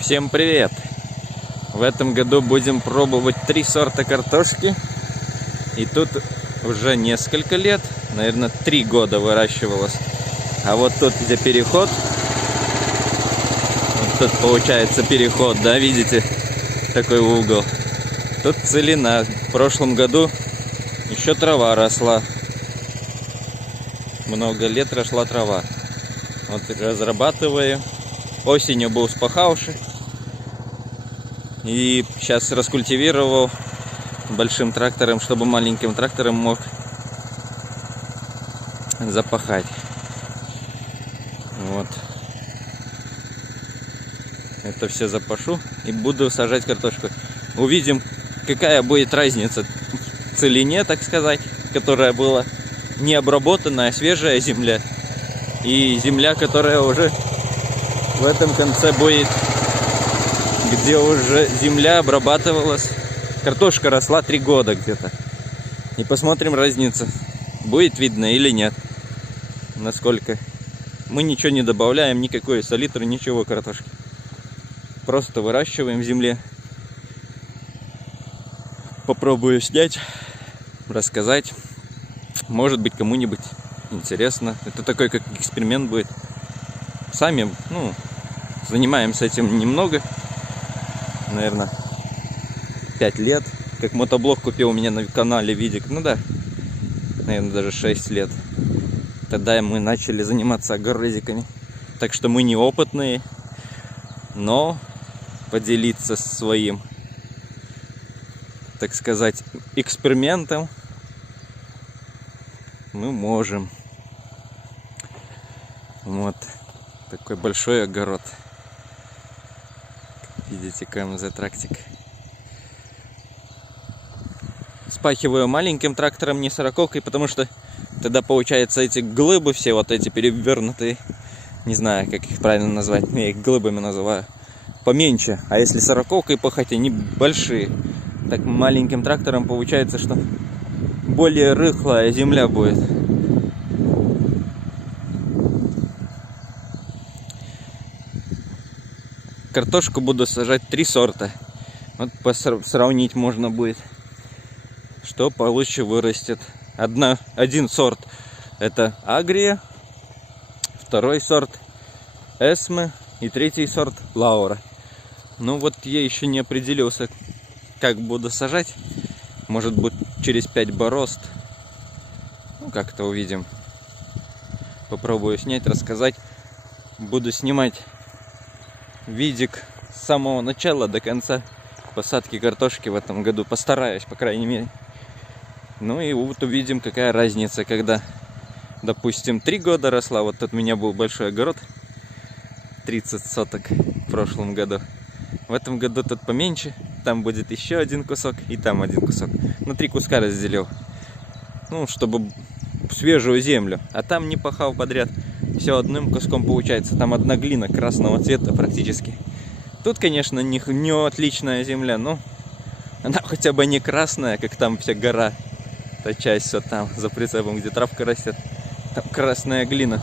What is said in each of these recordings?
Всем привет! В этом году будем пробовать 3 сорта картошки. И тут уже несколько лет, наверное, 3 года выращивалось. А вот тут, где переход, вот тут получается переход, да, видите, такой угол. Тут целина. В прошлом году еще трава росла. Много лет росла трава. Вот разрабатываю. Осенью был спахавший. И сейчас раскультивировал большим трактором, чтобы маленьким трактором мог запахать. Вот. Это все запашу и буду сажать картошку. Увидим, какая будет разница в целине, так сказать, которая была не обработанная, свежая земля. И земля, которая уже в этом конце будет, где уже земля обрабатывалась. Картошка росла 3 года где-то. И посмотрим разницу. Будет видно или нет. Насколько. Мы ничего не добавляем, никакой солитры, ничего картошки. Просто выращиваем в земле. Попробую снять, рассказать. Может быть, кому-нибудь интересно. Это такой как эксперимент будет. Сами, занимаемся этим немного. Наверное, 5 лет. Как мотоблок купил у меня на канале видик. Наверное, даже 6 лет. Тогда мы начали заниматься огородиками. Так что мы неопытные. Но поделиться своим, так сказать, экспериментом мы можем. Вот такой большой огород. Видите, КМЗ трактик. Спахиваю маленьким трактором, не 40-кой, потому что тогда получается эти глыбы все вот эти перевернутые. Не знаю, как их правильно назвать. Я их глыбами называю. Поменьше. А если 40-кой пахать, они большие. Так маленьким трактором получается, что более рыхлая земля будет. Картошку буду сажать 3 сорта. Вот сравнить можно будет, что получше вырастет. Один сорт это Агрия, второй сорт Эсме и третий сорт Лаура. Вот я еще не определился, как буду сажать. Может быть, через 5 борозд. Как-то увидим. Попробую снять, рассказать. Буду снимать видик с самого начала до конца посадки картошки в этом году. Постараюсь, по крайней мере. И вот увидим, какая разница, когда, допустим, 3 года росла. Вот тут у меня был большой огород, 30 соток в прошлом году. В этом году тут поменьше. Там будет еще один кусок и там один кусок. 3 куска разделил. Чтобы свежую землю. А там не пахал подряд. Все одним куском получается. Там одна глина красного цвета практически. Тут, конечно, не отличная земля, но она хотя бы не красная, как там вся гора. Та часть вот там за прицепом, где травка растет. Там красная глина.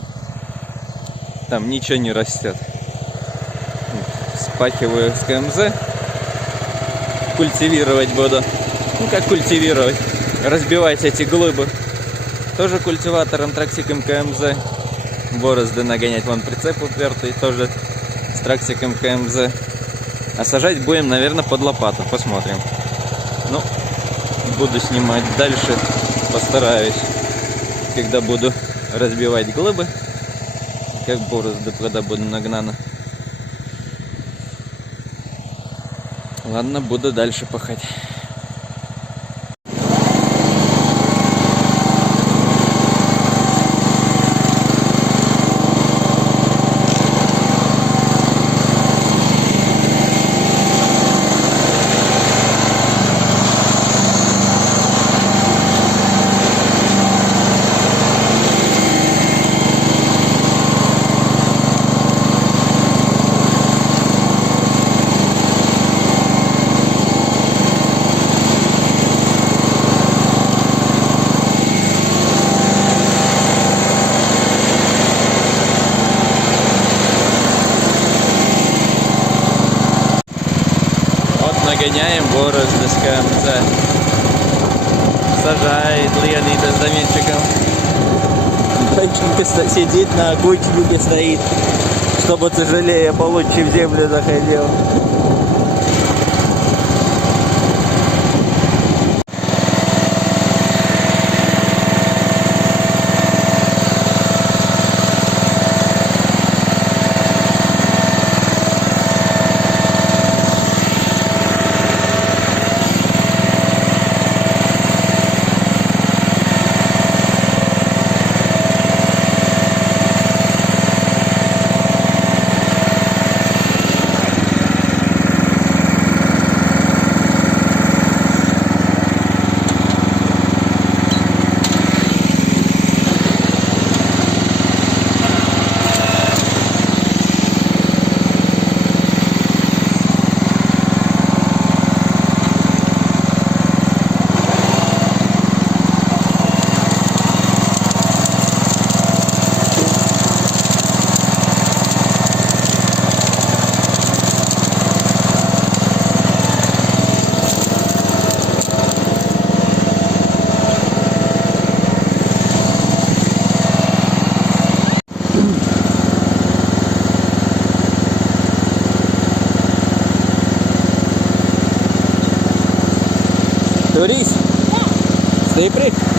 Там ничего не растет. Спахиваю с КМЗ. Культивировать буду. Как культивировать? Разбивать эти глыбы. Тоже культиватором, трактиком КМЗ. Борозды нагонять. Вон прицеп упертый, тоже с трактиком КМЗ. А сажать будем, наверное, под лопату. Посмотрим. Буду снимать дальше. Постараюсь, когда буду разбивать глыбы, как борозды, когда буду нагнано. Ладно, буду дальше пахать. нагоняем борозды с конца. Сажает Леонида с заметчиком. Доченька сидит на кучнике, стоит, чтобы тяжелее получше в землю заходил. Turis? Stay free.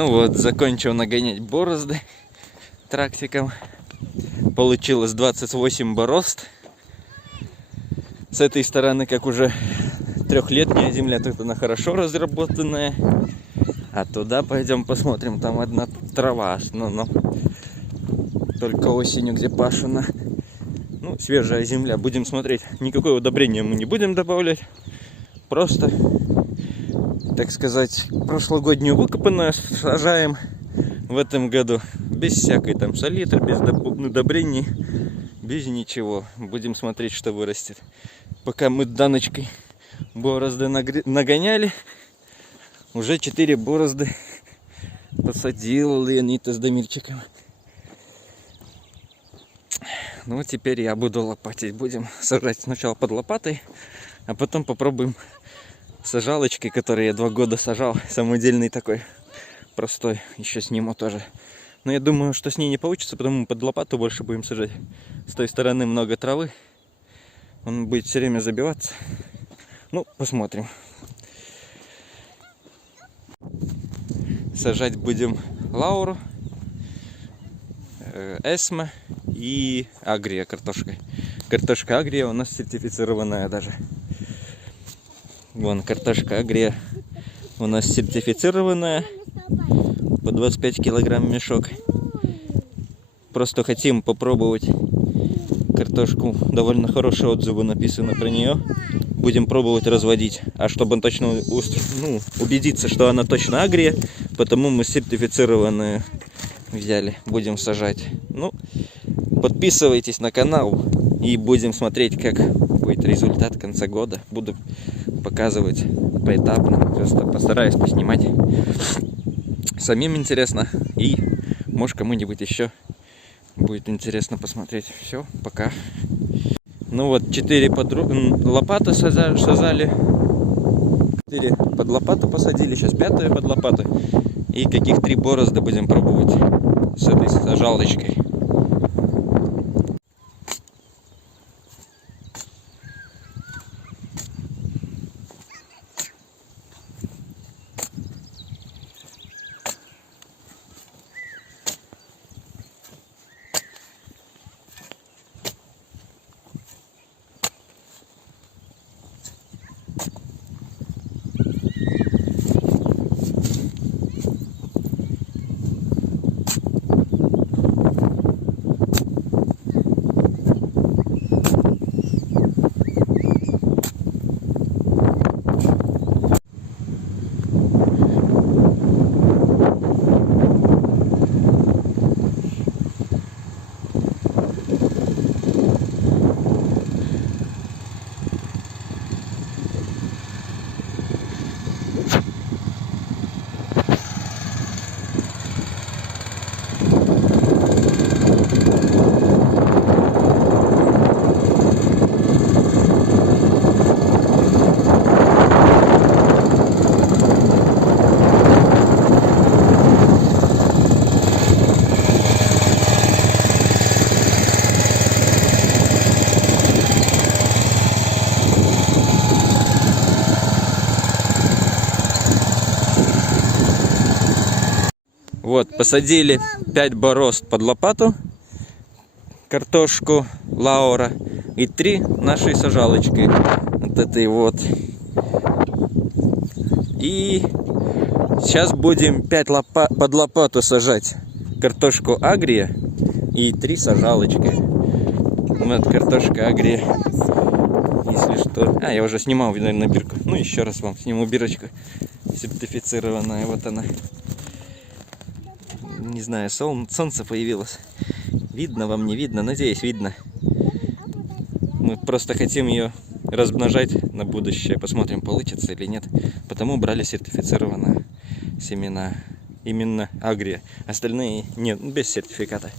Ну вот, закончил нагонять борозды трактиком. Получилось 28 борозд. С этой стороны, как уже трехлетняя земля, тут она хорошо разработанная. А туда пойдем посмотрим, там одна трава, но только осенью, где пашена. Ну, свежая земля. Будем смотреть. Никакое удобрение мы не будем добавлять. Просто, так сказать, прошлогоднюю выкопанную сажаем в этом году. Без всякой там солитры, без удобрений, без ничего. Будем смотреть, что вырастет. Пока мы Даночкой борозды нагоняли, уже 4 борозды посадил Леонид с Дамирчиком. Ну, теперь я буду лопатить. Будем сажать сначала под лопатой, а потом попробуем сажалочкой, которую я 2 года сажал. Самодельный такой, простой. Еще сниму тоже. Но я думаю, что с ней не получится, потому под лопату больше будем сажать. С той стороны много травы. Он будет все время забиваться. Ну, посмотрим. Сажать будем Лауру, Эсме и Агрия картошкой. Картошка Агрия у нас сертифицированная даже. Вон картошка Агрия у нас сертифицированная. По 25 килограмм мешок. Просто хотим попробовать картошку. Довольно хорошие отзывы написаны про нее. Будем пробовать разводить. А чтобы точно убедиться, что она точно Агрия, потому мы сертифицированную взяли. Будем сажать. Ну, подписывайтесь на канал и будем смотреть, как будет результат конца года. Буду показывать поэтапно. Просто постараюсь поснимать. Самим интересно. И может кому-нибудь еще будет интересно посмотреть. Все, пока. Ну вот, 4 лопаты сажали. 4 под лопату посадили. Сейчас 5-ю под лопату. И каких 3 борозда будем пробовать с этой сажалочкой. Вот, посадили 5 борозд под лопату, картошку Лаура, и 3 нашей сажалочки. Вот этой вот. И сейчас будем 5 под лопату сажать картошку Агрия и 3 сажалочки. Вот картошка Агрия. Если что. А, я уже снимал, наверное, бирку. Ну, еще раз вам сниму бирочку. Сертифицированная. Вот она. Не знаю, солнце появилось. Видно вам, не видно? Надеюсь, видно. Мы просто хотим ее размножать на будущее. Посмотрим, получится или нет. Потому брали сертифицированные семена. Именно Агрия. Остальные нет, без сертификата.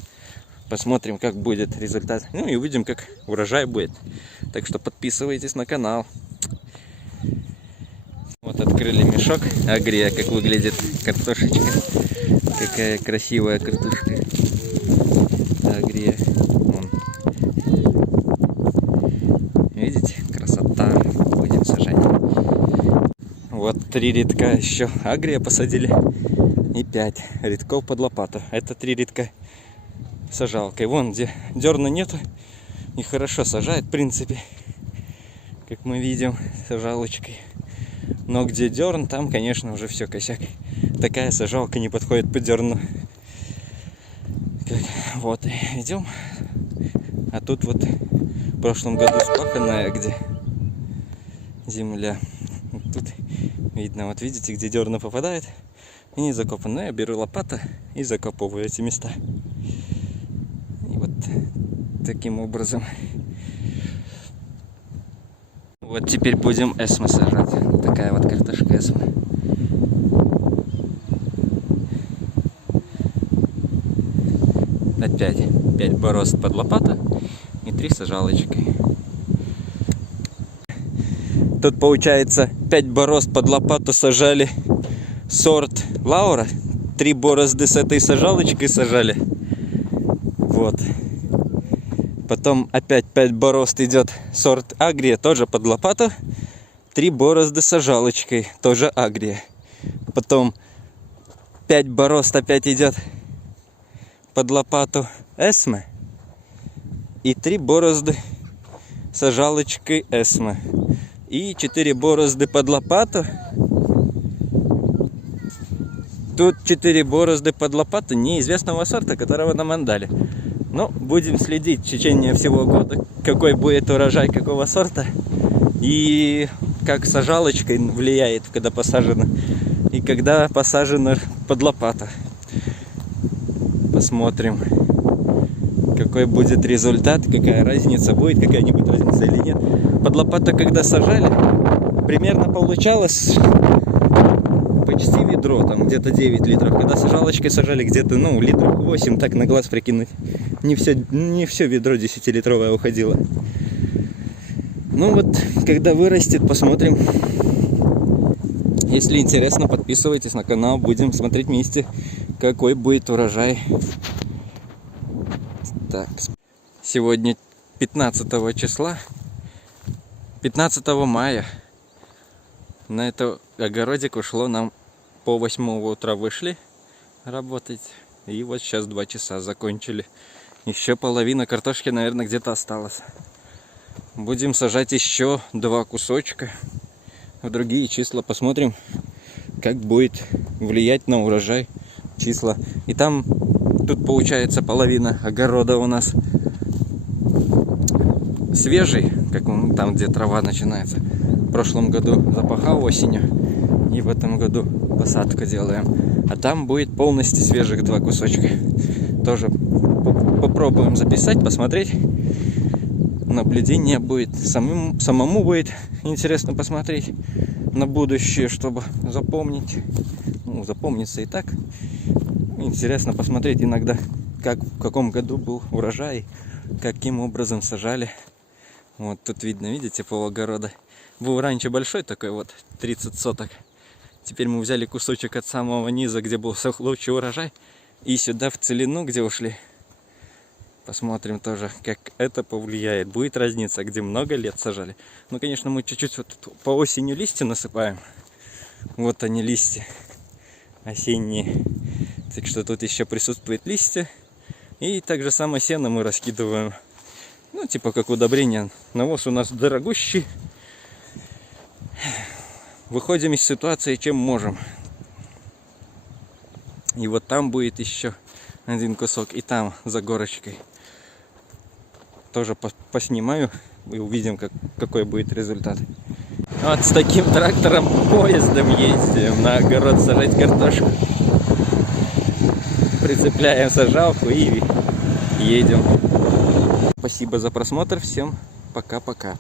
Посмотрим, как будет результат. Ну и увидим, как урожай будет. Так что подписывайтесь на канал. Вот открыли мешок. Агрия, как выглядит картошечка. Какая красивая картошка. Агрия. Вон. Видите? Красота. Будем сажать. Вот 3 рядка еще Агрия посадили. и 5 рядков под лопату. Это 3 рядка сажалкой. Вон где дерна нету и хорошо сажает, в принципе, как мы видим, сажалочкой. Но где дерн, там, конечно, уже все косяк. Такая сажалка не подходит под дерну. Вот, идем. А тут вот в прошлом году спаханная, где земля. Тут видно, вот видите, где дерна попадает и не закопано. Но я беру лопату и закопываю эти места. И вот таким образом. Вот теперь будем эсме сажать. Такая вот картошка эсме. Опять 5 борозд под лопату и 3 сажалочкой. Тут получается 5 борозд под лопату сажали сорт Лаура. 3 борозды с этой сажалочкой сажали. Вот. Потом опять 5 борозд идет сорт Агрия, тоже под лопату. 3 борозды с сажалочкой, тоже Агрия. Потом 5 борозд опять идет под лопату эсме. И 3 борозды с сажалочкой эсме. И 4 борозды под лопату. Тут 4 борозды под лопату неизвестного сорта, которого нам отдали. Но будем следить в течение всего года, какой будет урожай какого сорта. И как сажалочкой влияет, когда посажено. И когда посажено под лопату. Посмотрим, какой будет результат, какая разница будет, какая-нибудь разница или нет. Под лопату, когда сажали, примерно получалось почти ведро, там где-то 9 литров. Когда сажалочкой сажали, где-то, литров 8, так на глаз прикинуть. Не все ведро 10-литровое уходило. Ну вот, когда вырастет, посмотрим. Если интересно, подписывайтесь на канал, будем смотреть вместе, какой будет урожай. Так, сегодня 15 числа, 15 мая. На это огородик ушло нам по 8 утра вышли работать. И вот сейчас 2 часа закончили. Еще половина картошки, наверное, где-то осталась. Будем сажать еще 2 кусочка в другие числа. Посмотрим, как будет влиять на урожай числа. И тут получается половина огорода у нас свежий, как там, где трава начинается. В прошлом году запахал осенью, и в этом году посадку делаем. А там будет полностью свежих 2 кусочка. Тоже попробуем записать, посмотреть. Наблюдение будет. Самому будет интересно посмотреть на будущее, чтобы запомнить. Запомнится и так. Интересно посмотреть иногда, в каком году был урожай, каким образом сажали. Вот тут видно, видите, полугорода. Был раньше большой такой, вот 30 соток. Теперь мы взяли кусочек от самого низа, где был лучший урожай, и сюда в целину, где ушли. Посмотрим тоже, как это повлияет. Будет разница, где много лет сажали. Конечно, мы чуть-чуть вот по осени листья насыпаем. Вот они, листья осенние. Так что тут еще присутствует листья. И также само сено мы раскидываем. Типа как удобрение. Навоз у нас дорогущий. Выходим из ситуации, чем можем. И вот там будет еще 1 кусок. И там за горочкой. Тоже поснимаю и увидим, какой будет результат. Вот с таким трактором поездом ездим на огород сажать картошку. Прицепляем сажалку и едем. Спасибо за просмотр. Всем пока-пока.